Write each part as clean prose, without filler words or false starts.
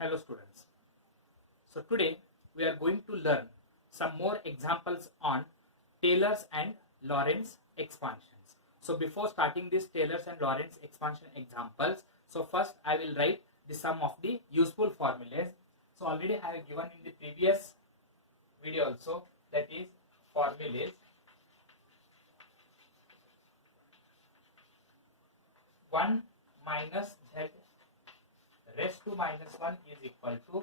Hello students. So today we are going to learn some more examples on Taylor's and Lorentz expansions. So before starting this Taylor's and Lorentz expansion examples, so first I will write the sum of the useful formulas. So already I have given in the previous video also, that is formulas 1 minus z raised to minus 1 is equal to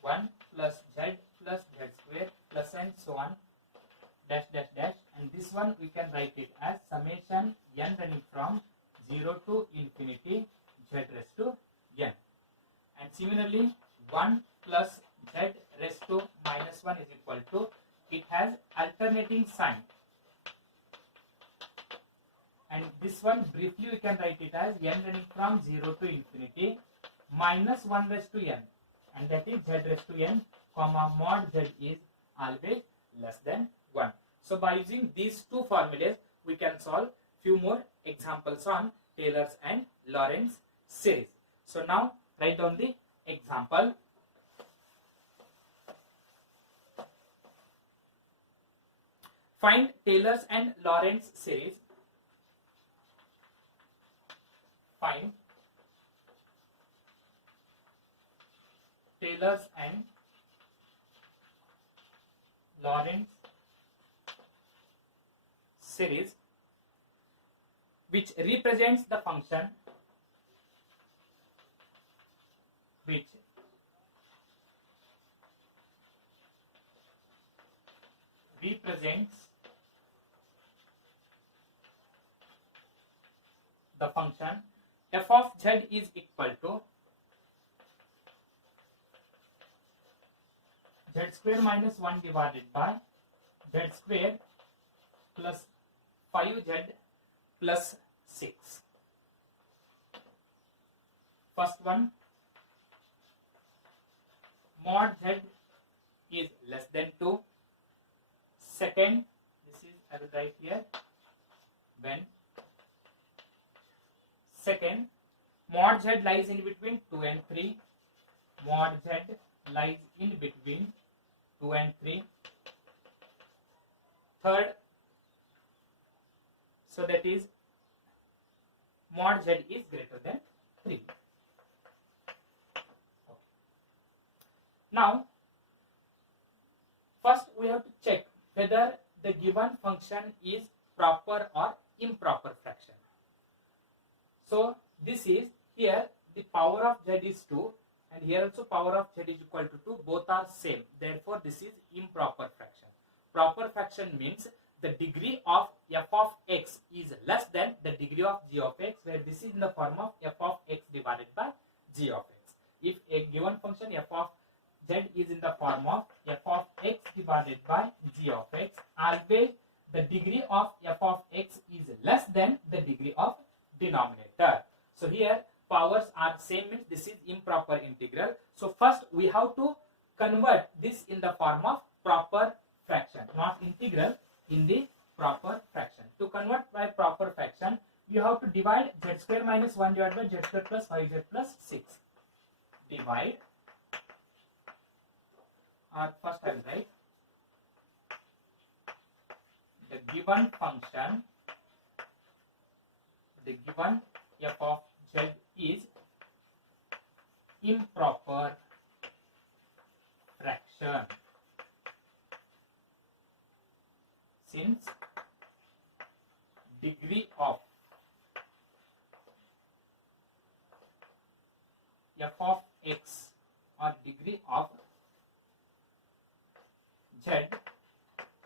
1 plus z plus z square plus and so on dash dash dash, and this one we can write it as summation n running from 0 to infinity z raised to n. And similarly 1 plus z raised to minus 1 is equal to, it has alternating sign, and this one briefly we can write it as n running from 0 to infinity minus 1 raised to n, and that is z raised to n comma mod z is always less than 1. So by using these two formulas we can solve few more examples on Taylor's and Lorentz series. So now write down the example. Find Taylor's and Lorentz series. Find Taylor's and Lorentz series which represents the function f of z is equal to z square minus 1 divided by z square plus 5z plus 6. First one, mod z is less than 2. Second, this is I will write here, when second, mod z lies in between 2 and 3. Mod z lies in between 2 and 3. Third, so that is mod z is greater than 3. Now, first we have to check whether the given function is proper or improper fraction. So this is, here the power of z is 2 and here also power of z is equal to 2, both are same, therefore this is improper fraction. Proper fraction means the degree of f of x is less than the degree of g of x, where this is in the form of f of x divided by g of x. If a given function f of z is in the form of f of x divided by g of x, always the degree of f of x is less than the degree of denominator. So here powers are same, means this is improper integral. So first we have to convert this in the form of proper fraction, not integral, in the proper fraction. To convert by proper fraction, you have to divide z square minus 1 divided by z square plus 5z plus 6. Divide, or first I will write the given function, the given f of z is improper fraction, since degree of f of x or degree of z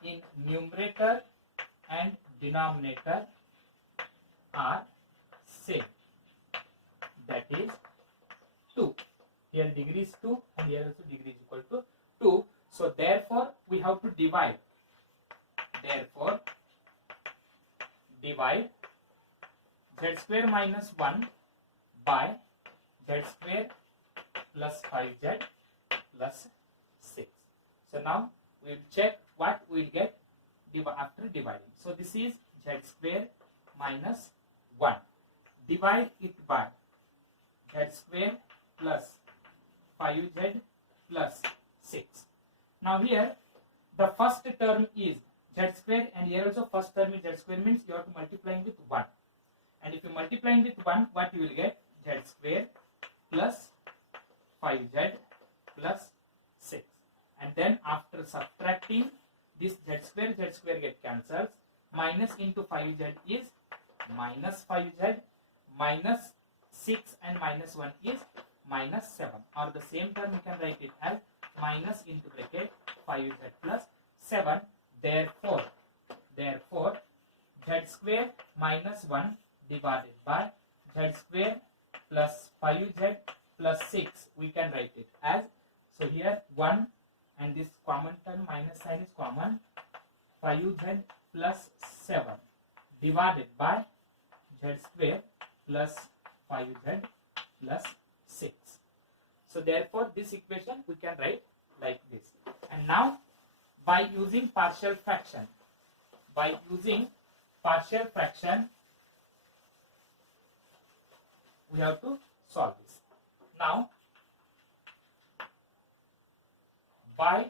in numerator and denominator are same, that is 2. Here degree is 2 and here also degree is equal to 2. So therefore we have to divide. Therefore divide z square minus 1 by z square plus 5z plus 6. So now we will check what we will get after dividing. So this is z square minus 1. Divide it by z square plus 5z plus 6. Now here the first term is z square, and here also first term is z square, means you have to multiply with 1. And if you multiply with 1, what you will get? Z square plus 5z plus 6. And then after subtracting this z square get cancels. Minus into 5z is minus 5z, minus 6 and minus 1 is minus 7. Or the same term you can write it as minus into bracket 5z plus 7. Therefore z square minus 1 divided by z square plus 5z plus 6, we can write it as, so here 1 and this common term minus sign is common, 5z plus 7 divided by z square plus 5z plus 6. So therefore this equation we can write like this. And now by using partial fraction, we have to solve this. Now by,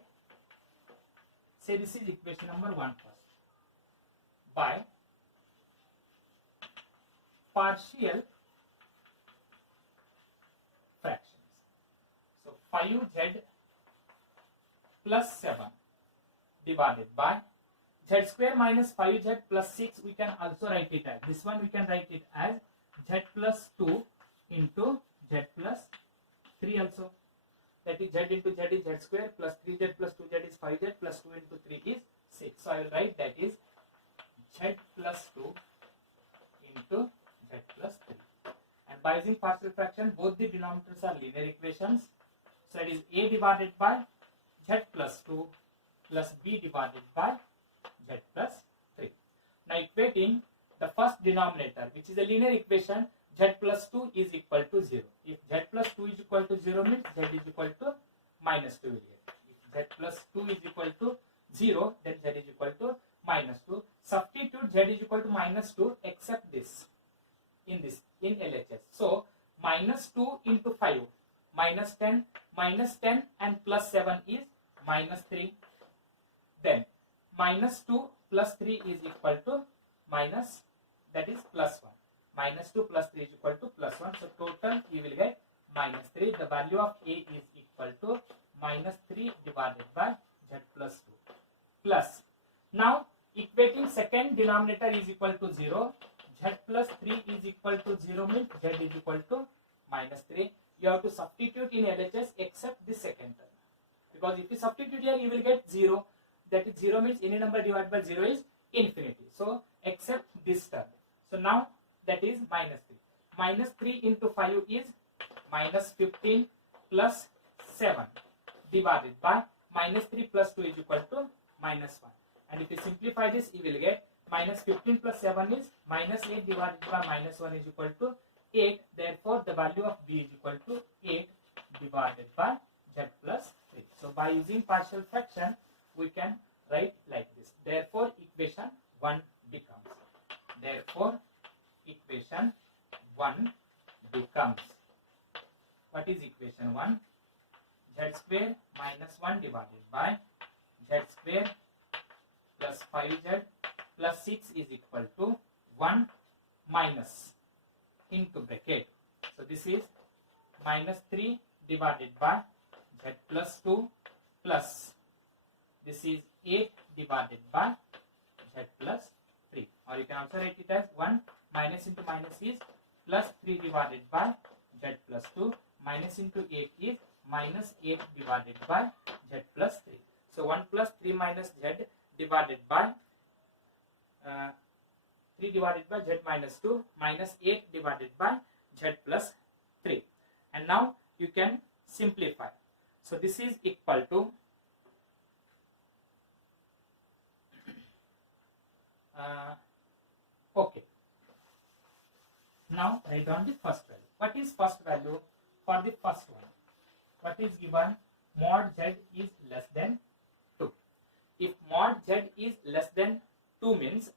say this is equation number 1 first, by partial fractions. So 5z plus 7 divided by z square minus 5z plus 6, we can also write it as, this one we can write it as z plus 2 into z plus 3 also. That is z into z is z square plus 3z plus 2z is 5z plus 2 into 3 is 6. So I will write that is z plus 2 into z plus 3. And by using partial fraction, both the denominators are linear equations. So it is a divided by z plus 2 plus b divided by z plus 3. Now equating the first denominator, which is a linear equation, z plus 2 is equal to 0. If z plus 2 is equal to 0 means z is equal to minus 2 will get. If z plus 2 is equal to 0, then z is equal to minus 2. Substitute z is equal to minus 2 except this in LHS. So minus 2 into 5 minus 10 and plus 7 is minus 3. Then minus 2 plus 3 is equal to minus, that is plus 1. Minus 2 plus 3 is equal to plus 1. So total you will get minus 3. The value of a is equal to minus 3 divided by z plus 2. Plus, now equating second denominator is equal to 0. Z plus 3 is equal to 0 means z is equal to minus 3. You have to substitute in LHS except the second term. Because if you substitute here, you will get 0. That is 0 means any number divided by 0 is infinity. So except this term. So now that is minus 3. Minus 3 into 5 is minus 15 plus 7 divided by minus 3 plus 2 is equal to minus 1. And if you simplify this, you will get minus 15 plus 7 is minus 8 divided by minus 1 is equal to 8. Therefore, the value of b is equal to 8 divided by z plus 3. So by using partial fraction, we can write like this. Therefore, equation 1 becomes. Therefore, equation 1 becomes. What is equation 1? Z square minus 1 divided by z square plus 5z plus 6 is equal to 1 minus into bracket. So this is minus 3 divided by z plus 2 plus this is 8 divided by z plus 3. Or you can also write it as 1 minus into minus is plus 3 divided by z plus 2 minus into 8 is minus 8 divided by z plus 3. So 1 plus 3 minus z divided by 3 divided by z minus 2 minus 8 divided by z plus 3. And now you can simplify. So this is equal to okay. Now write down the first value. What is first value for the first one? What is given? Mod z is less than 2. If mod z is less than 2 means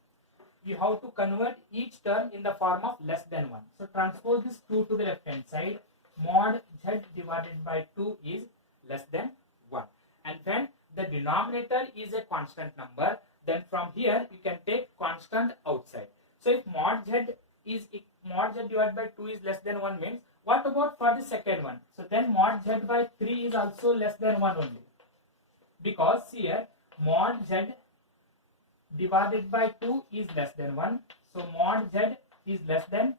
you have to convert each term in the form of less than 1. So transpose this 2 to the left hand side. mod z divided by 2 is less than 1. And when the denominator is a constant number, then from here you can take constant outside. So if mod z divided by 2 is less than 1 means, what about for the second one? So then mod z by 3 is also less than 1 only, because here mod z divided by 2 is less than 1. So mod z is less than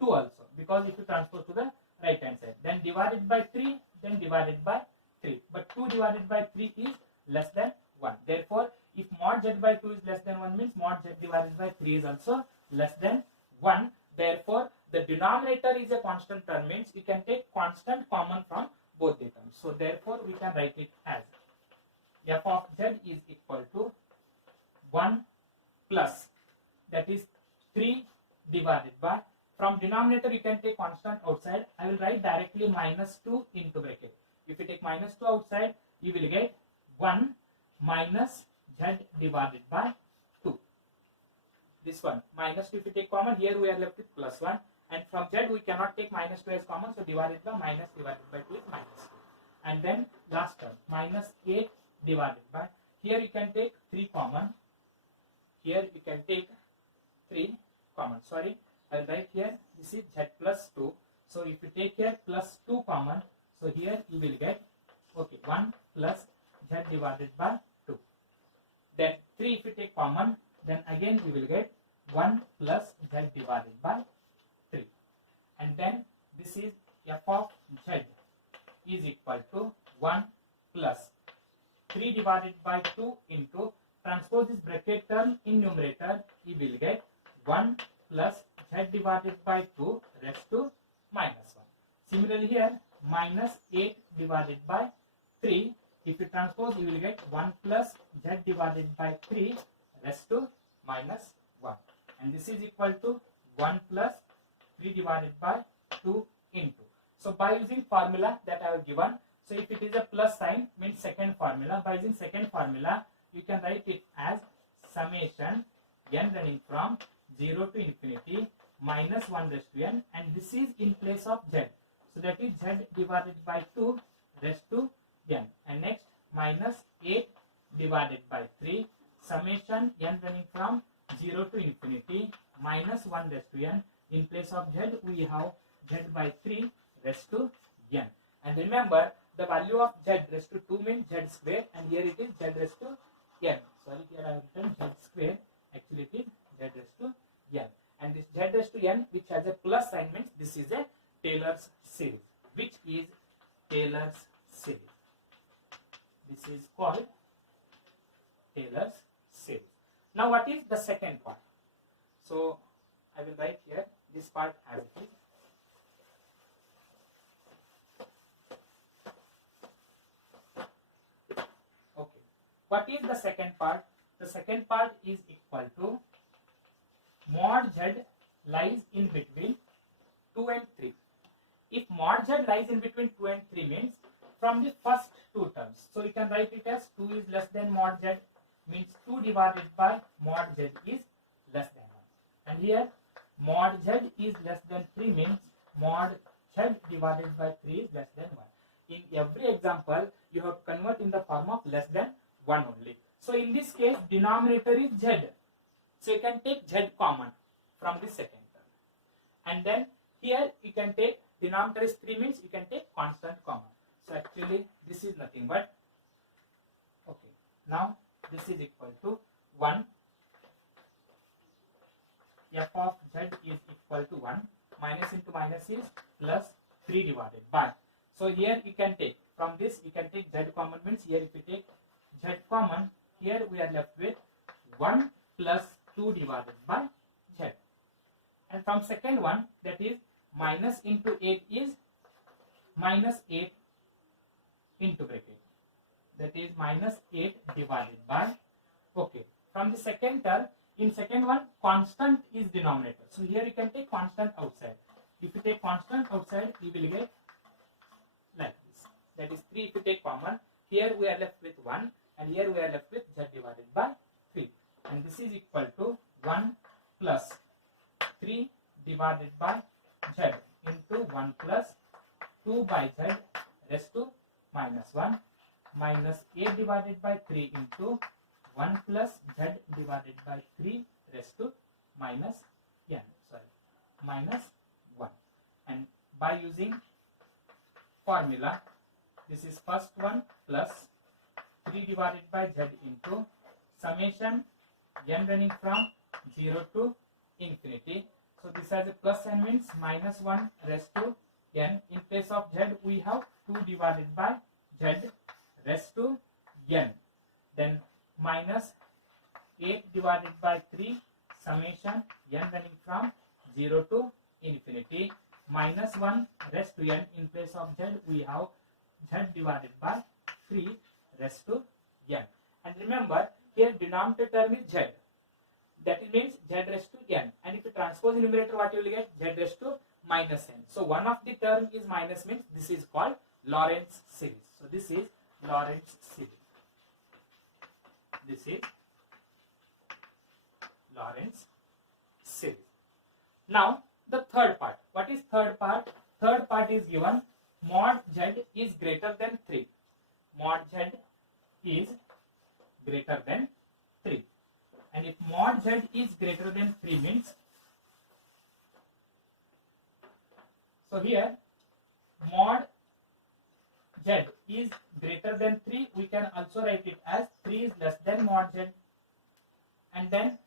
2 also, because if you transpose to the right hand side, then divided by 3, then divided by 3. But 2 divided by 3 is less than 1. Therefore, if mod z by 2 is less than 1 means mod z divided by 3 is also less than 1. Therefore, the denominator is a constant term means we can take constant common from both the terms. So therefore, we can write it as f of z is equal to 1 plus, that is 3 divided by, from denominator you can take constant outside. I will write directly minus 2 into bracket. If you take minus 2 outside, you will get 1 minus z divided by 2. This one minus 2 if you take common, here we are left with plus 1, and from z we cannot take minus 2 as common, so divided by minus divided by 2 is minus 2. And then last term minus 8 divided by, here you can take 3 common, here you can take 3 common. Sorry, I will write here this is z plus 2. So if you take here plus 2 common, so here you will get 1 plus z divided by 2. Then 3 if you take common, then again you will get 1 plus z divided by 3. And then this is f of z is equal to 1 plus 3 divided by 2 into, transpose this bracket term in numerator, you will get 1 plus z divided by 2 raised to minus 1. Similarly here minus 8 divided by 3, if you transpose you will get 1 plus z divided by 3 raised to minus 1. And this is equal to 1 plus 3 divided by 2 into. So by using formula that I have given, so if it is a plus sign means second formula, by using second formula you can write it as summation n running from 0 to infinity minus 1 raised to n, and this is in place of z. So that is z divided by 2 raised to n. And next minus 8 divided by 3 summation n running from 0 to infinity minus 1 raised to n. In place of z we have z by 3 raised to n. And remember, the value of z raised to 2 means z square, and here it is z raised to n. Sorry, here I have written z square, actually it is z raised to n. And this z raised to n which has a plus sign means this is a Taylor's series. Which is Taylor's series? This is called Taylor's series. Now what is the second part? So I will write here this part as it is. Okay. What is the second part? The second part is equal to mod z lies in between 2 and 3. If mod z lies in between 2 and 3 means from the first two terms. So you can write it as 2 is less than mod z, means 2 divided by mod z is less than 1. And here mod z is less than 3 means mod z divided by 3 is less than 1. In every example you have to convert in the form of less than 1 only. So in this case denominator is z. So you can take z common from the second term. And then here you can take denominator is 3 means you can take constant common. So actually this is nothing but, okay, now this is equal to 1 f of z is equal to 1, minus into minus is plus 3 divided by. So here you can take, from this you can take z common means here if you take z common, here we are left with 1 plus 2 divided by z. And from second one, that is minus into 8 is minus 8 into bracket, that is minus 8 divided by, okay, from the second term, in second one constant is denominator, so here you can take constant outside. If you take constant outside you will get like this, that is 3 if you take common, here we are left with 1 and here we are left with z divided by 3, and this is equal to 1 plus 3 divided by z into 1 plus 2 by z raised to minus 1 minus a divided by 3 into 1 plus z divided by 3 raised to minus minus 1. And by using formula, this is first one plus 3 divided by z into summation n running from 0 to infinity. So this has a plus n means minus 1 raised to n. In place of z we have 2 divided by z raised to n. Then minus 8 divided by 3 summation n running from 0 to infinity minus 1 raised to n. In place of z we have z divided by 3 raised to n. And remember, here denominator term is z. That means z raised to n. And if you transpose numerator, what you will get? Z raised to minus n. So one of the term is minus, means this is called Lorentz series. So this is Lorentz series. This is Lorentz series. Now the third part. What is third part? Third part is given mod z is greater than 3. Mod z is greater than 3. And if mod z is greater than 3 means, so here mod z is greater than 3, we can also write it as 3 is less than mod z, and then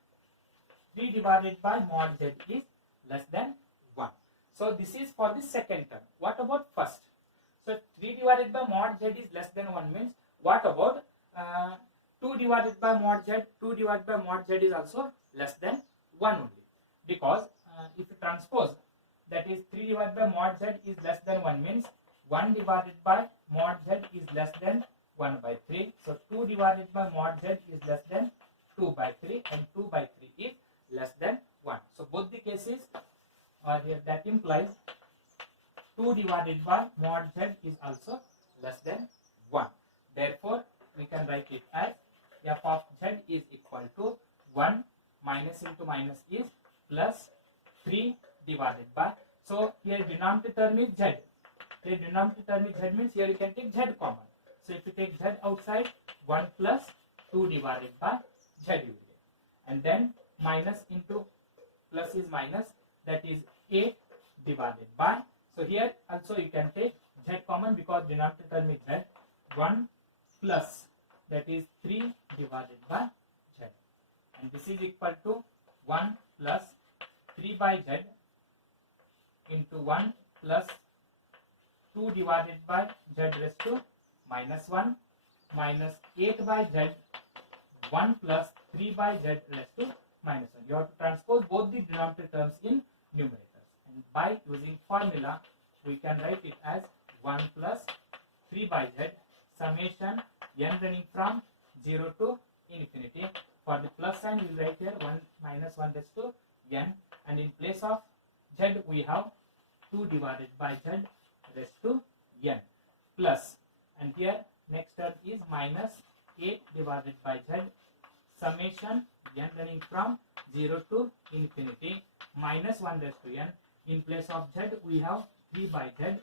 3 divided by mod z is less than 1. So this is for the second term. What about first? So 3 divided by mod z is less than 1 means, what about 2 divided by mod z? 2 divided by mod z is also less than 1 only, because if you transpose, that is 3 divided by mod z is less than 1 means 1 divided by mod z is less than 1 by 3. So 2 divided by mod z is less than 2 by 3, and 2 by 3 is less than 1. So both the cases are here. That implies 2 divided by mod z is also less than 1. Therefore, we can write it as f of z is equal to 1 minus into minus is plus 3 divided by. So here denominator term is z. Here denominator term is z means here you can take z common. So if you take z outside, 1 plus 2 divided by z you will get. And then minus into plus is minus, that is 8 divided by. So here also you can take z common because denominator term is z. 1 plus, that is 3 divided by z. And this is equal to 1 plus 3 by z into 1 plus 2 divided by z raised to minus 1 minus 8 by z 1 plus 3 by z raised to minus 1. You have to transpose both the denominator terms in numerators. And by using formula, we can write it as 1 plus 3 by z summation n running from 0 to infinity. For the plus sign, we will write here 1 minus 1 raised to n. And in place of z, we have 2 divided by z raised to n plus, and here next term is minus 8 divided by z summation n running from 0 to infinity minus 1 raised to n. In place of z we have 3 by z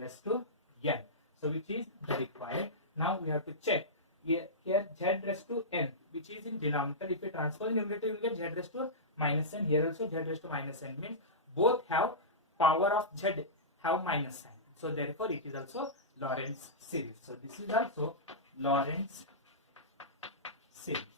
raised to n. So which is the required. Now we have to check here z raised to n, which is in denominator. If you transpose numerator, you will get z raised to minus n. Here also z raised to minus n means both have power of z have minus sign. So therefore it is also Lorentz series. So this is also Lorentz series.